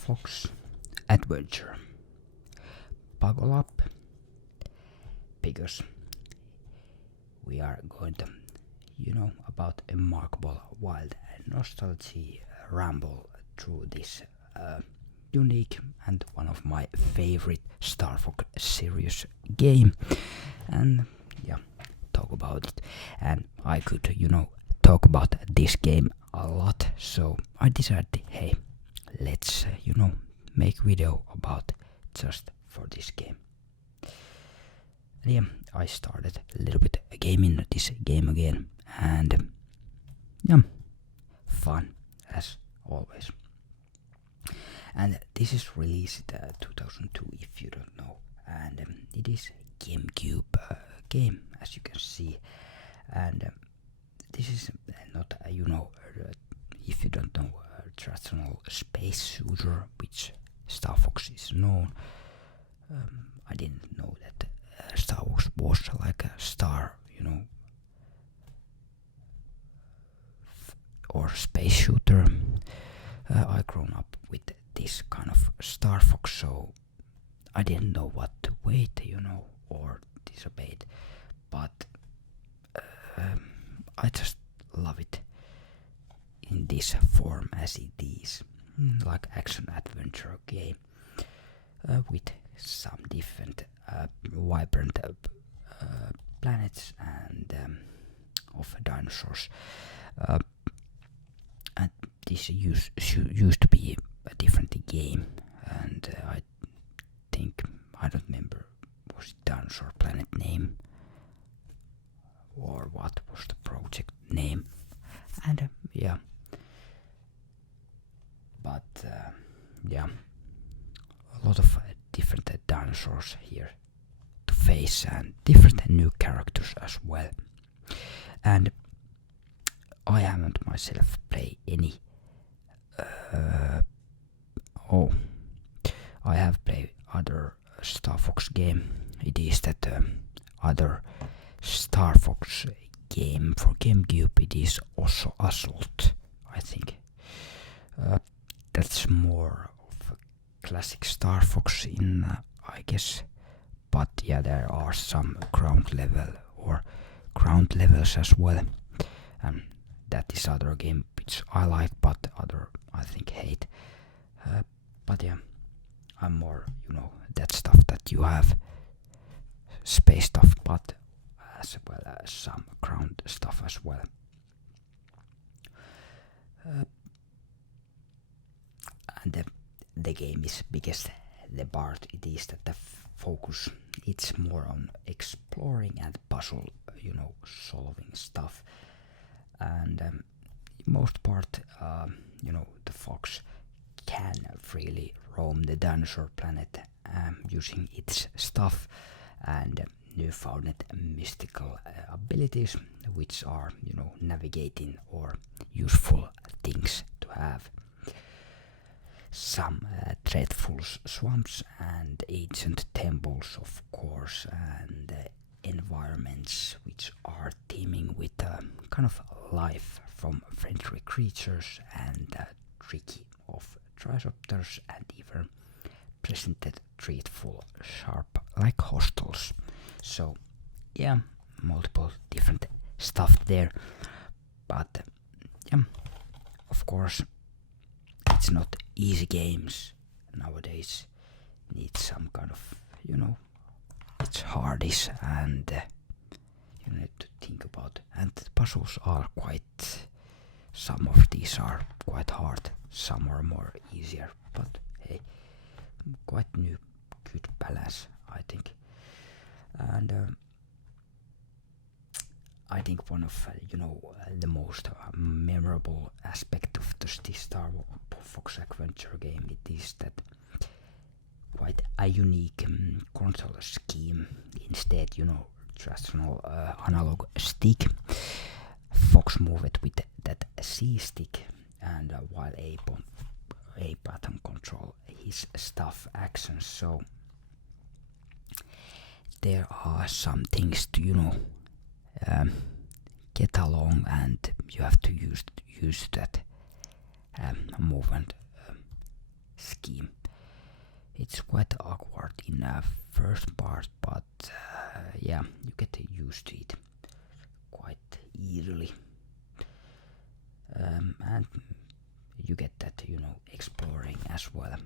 Fox adventure. Buckle up, because we are going to, about a remarkable wild nostalgia ramble through this unique and one of my favorite Star Fox series game, and talk about it. And I could, talk about this game a lot, so I decided, hey, let's, make video about just for this game. And I started a little bit gaming this game again, and fun as always. And this is released 2002, if you don't know, and it is GameCube game, as you can see. And this is not, if you don't know, a traditional space shooter, which Star Fox is known. I didn't know that Star Fox was like a star, or space shooter. I grown up with this kind of Star Fox, so I didn't know what to wait, or disobey. But I just love it in this form as it is, like action adventure game with some different vibrant planets and of dinosaurs. And this used to be a different game, and I don't remember, was it Dinosaur Planet name or what was the project name. And but a lot of different dinosaurs here to face, and different new characters as well. And I haven't myself played any. I have played other Star Fox game. It is that other Star Fox game for GameCube. It is also Assault, I think. That's more of a classic Star Fox in, I guess. But there are some ground levels as well. That is other game which I like, but other I think hate. But I'm more, that stuff that you have space stuff, but as well as some ground stuff as well. And the game is biggest. The part it is that the focus it's more on exploring and puzzle, solving stuff. And most part, the fox can freely roam the Dinosaur Planet using its stuff and newfound mystical abilities, which are, navigating or useful things to have. Some dreadful swamps and ancient temples, of course, and environments which are teeming with kind of life from friendly creatures and tricky of triceratops, and even presented treatful sharp like hostels. So multiple different stuff there, but of course it's not easy games nowadays. Need some kind of, it's hardish, and you need to think about, and the puzzles are quite, some of these are quite hard, some are more easier, but hey, quite new good balance, I think. And I think one of the most memorable aspect of this Star Fox adventure game, it is that quite a unique control scheme. Instead, traditional analog stick, Fox moved with that C stick, and while A button control his stuff actions. So there are some things to get along, and you have to use that movement scheme. It's quite awkward in first part, but yeah, you get used to it quite easily. And you get that, exploring as well.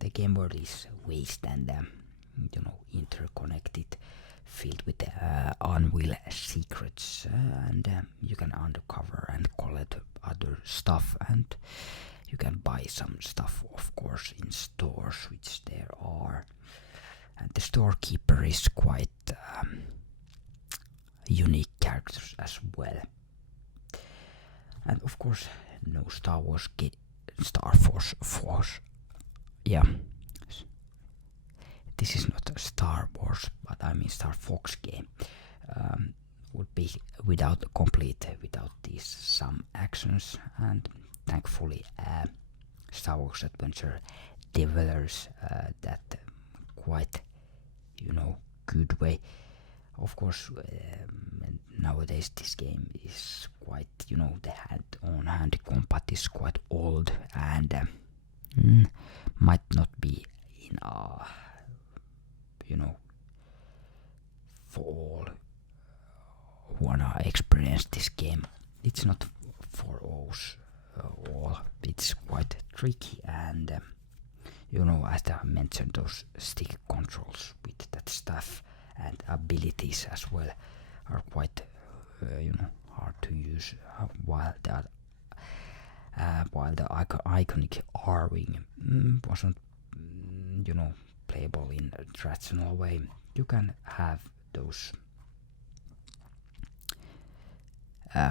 The game world is vast and interconnected, filled with unreal secrets, and you can undercover and collect other stuff, and you can buy some stuff, of course, in stores, which there are. And the storekeeper is quite unique characters as well. And of course, no Star Force. Yeah, this is not a Star Wars, but I mean Star Fox game. Would be complete without these some actions, and thankfully Star Wars Adventure develops that quite good way. Of course, nowadays this game is quite, the hand combat is quite old and might not be in for all who wanna experience this game. It's not for us all. It's quite tricky, and as I mentioned, those stick controls with that stuff and abilities as well are quite hard to use, while the iconic Arwing wasn't playable in a traditional way. You can have those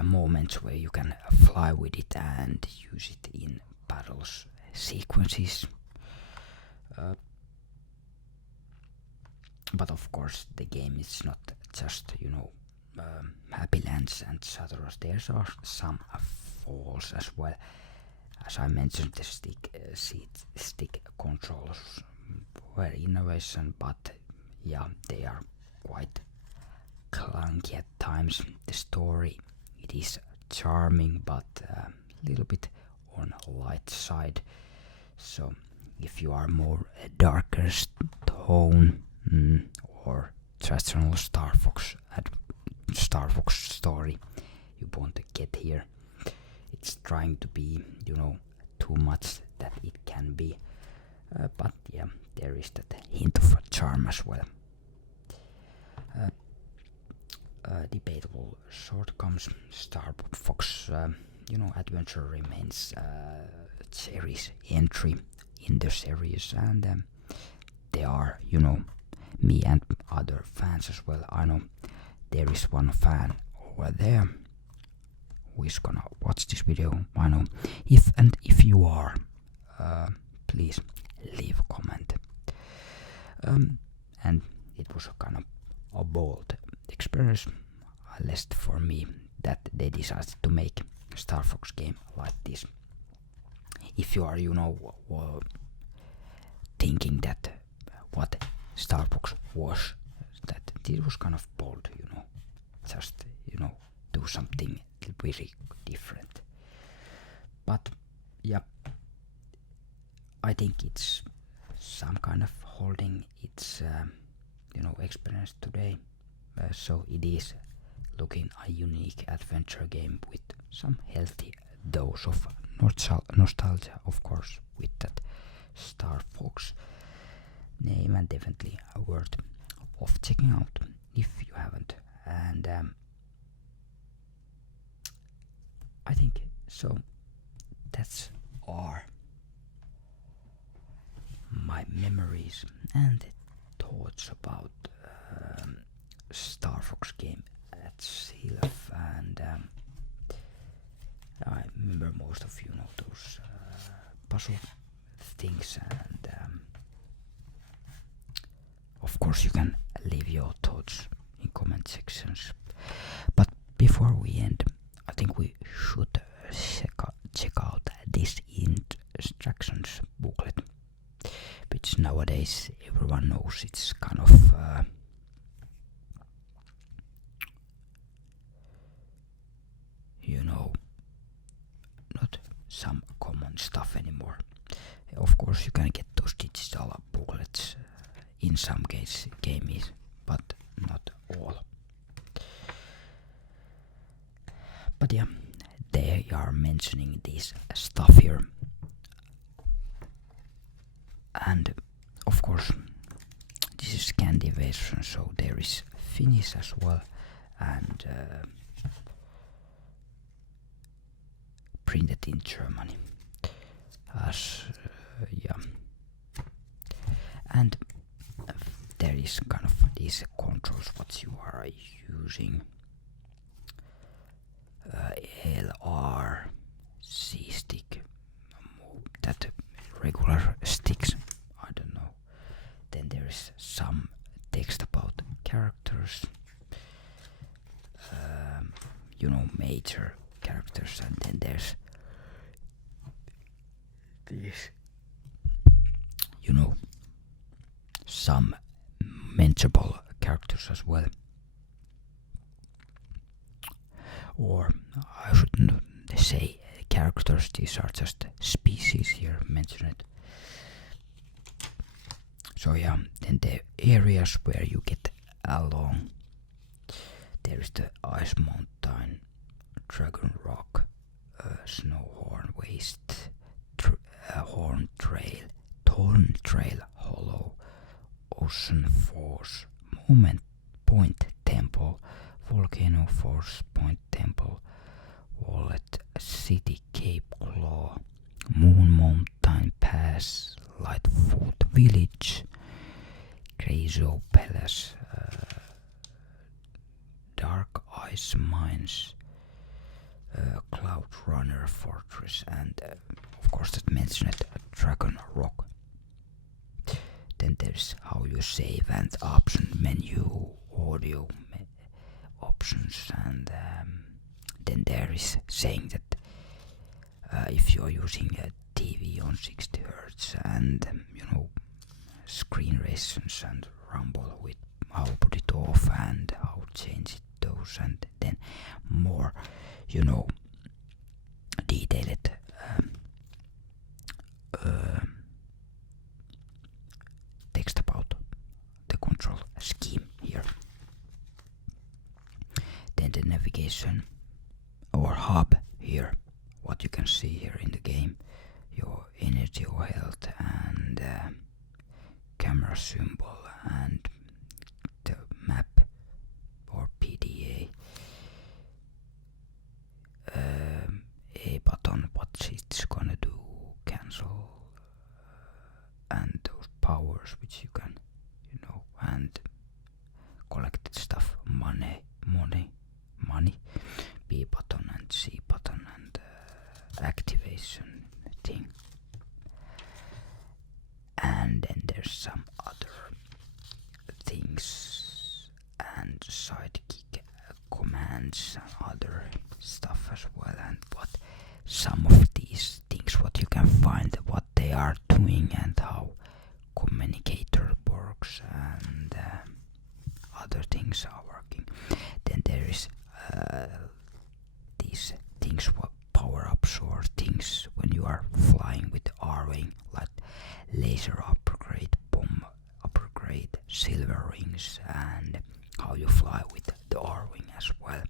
moments where you can fly with it and use it in battles sequences. But of course, the game is not just happy lands and etc. There are some falls as well. As I mentioned, the stick controls were innovation, but yeah, they are quite clunky at times. The story, it is charming, but a little bit on light side. So if you are more darker tone or traditional Star Fox story you want to get here, it's trying to be too much that it can be, but yeah, there is that hint of charm as well. Debatable shortcomings. Star Fox adventure remains series entry in the series, and there are me and other fans as well. I know there is one fan over there who is gonna watch this video. I know. If you are, please leave a comment. And it was a kind of a bold experience, at least for me, that they decided to make a Star Fox game like this. If you are, thinking that what Star Fox was, that it was kind of bold, just do something very different. But yeah, I think it's some kind of holding its experience today. So it is looking a unique adventure game with some healthy dose of nostalgia, of course, with that Star Fox name, and definitely worth of checking out if you haven't. And I think so. That's are my memories and thoughts about Star Fox game itself, and I remember most of those puzzle things, and of course you can leave your thoughts in comment sections. But before we end, I think we should check out this instructions booklet, which nowadays everyone knows it's kind of not some common stuff anymore. Of course, you can get those digital booklets in some games, but not all. But yeah, they are mentioning this stuff here, and of course, this is Scandinavian, so there is Finnish as well, and printed in Germany. As yeah, and there is kind of these controls what you are using. LR C stick, that regular sticks, I don't know. Then there is some text about characters, major characters, and then there's these, some mentionable characters as well. Or I shouldn't say characters, these are just species here mentioned. So yeah, then the areas where you get along, there is the Ice Mountain, Dragon Rock, Snowhorn Waste, Horn Trail, Thorn Trail Hollow, Ocean Falls, Moment Point Temple, Volcano Force Point Temple, Wallet City Cape Claw, Moon Mountain Pass, Lightfoot Village, Krazoa Palace, Dark Ice Mines, Cloud Runner Fortress, and of course that mentioned Dragon Rock. Then there's how you save and option menu, audio options, and then there is saying that if you are using a TV on 60 Hz and screen rations and rumble with how put it off and how change it those, and then more detailed text about the control scheme here. Then the navigation or hub here, what you can see here in the game, your energy or health, and camera symbol, and the map or PDA, A button, what it's gonna do, cancel, and those powers which you can, and collected stuff, money, B button and C button, and activation thing. And then there's some other things and sidekick commands and other stuff as well, and what some of these things what you can find, what they are doing and how communicator works, and other things are working. Then there is these things, power ups or things when you are flying with Arwing, like laser upgrade, bomb upgrade, silver rings, and how you fly with the Arwing as well.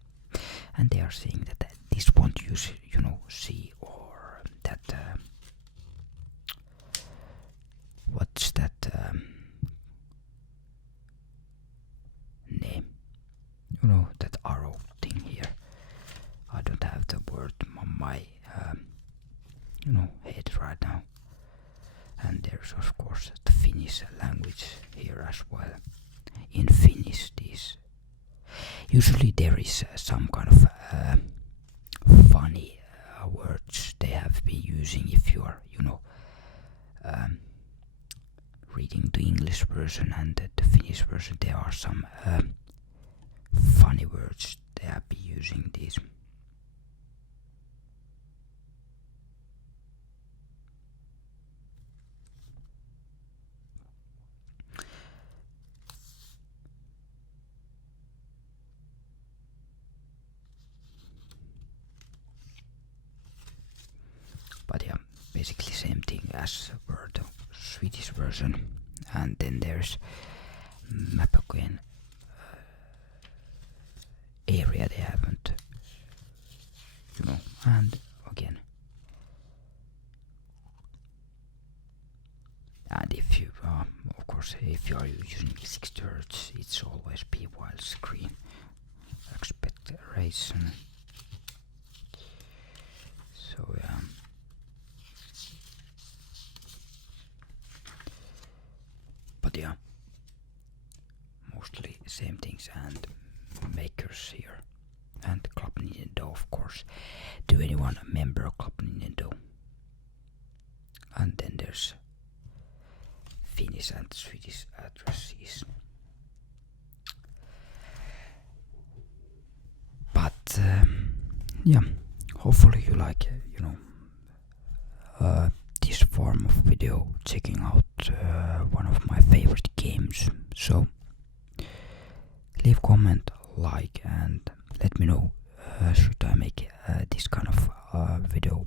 And they are saying that this won't use see, or that what's that name, that arrow thing here. I don't have the word on my head right now. And there's of course the Finnish language here as well. In Finnish, these usually there is some kind of funny words they have been using. If you are reading the English version and the Finnish version, there are some funny words they have been using these. But yeah, basically same thing. writing as per the Swedish version. And then there's map again, area they haven't, and again. And if you, of course, if you are using 60 Hz, it's always be widescreen. Expectation. So yeah. But yeah, mostly same things and makers here. And Club Nintendo, of course. Do anyone remember Club Nintendo? And then there's Finnish and Swedish addresses. But yeah, hopefully you like, this form of video, checking out one of my favorite games. So leave comment, like, and let me know should I make this kind of video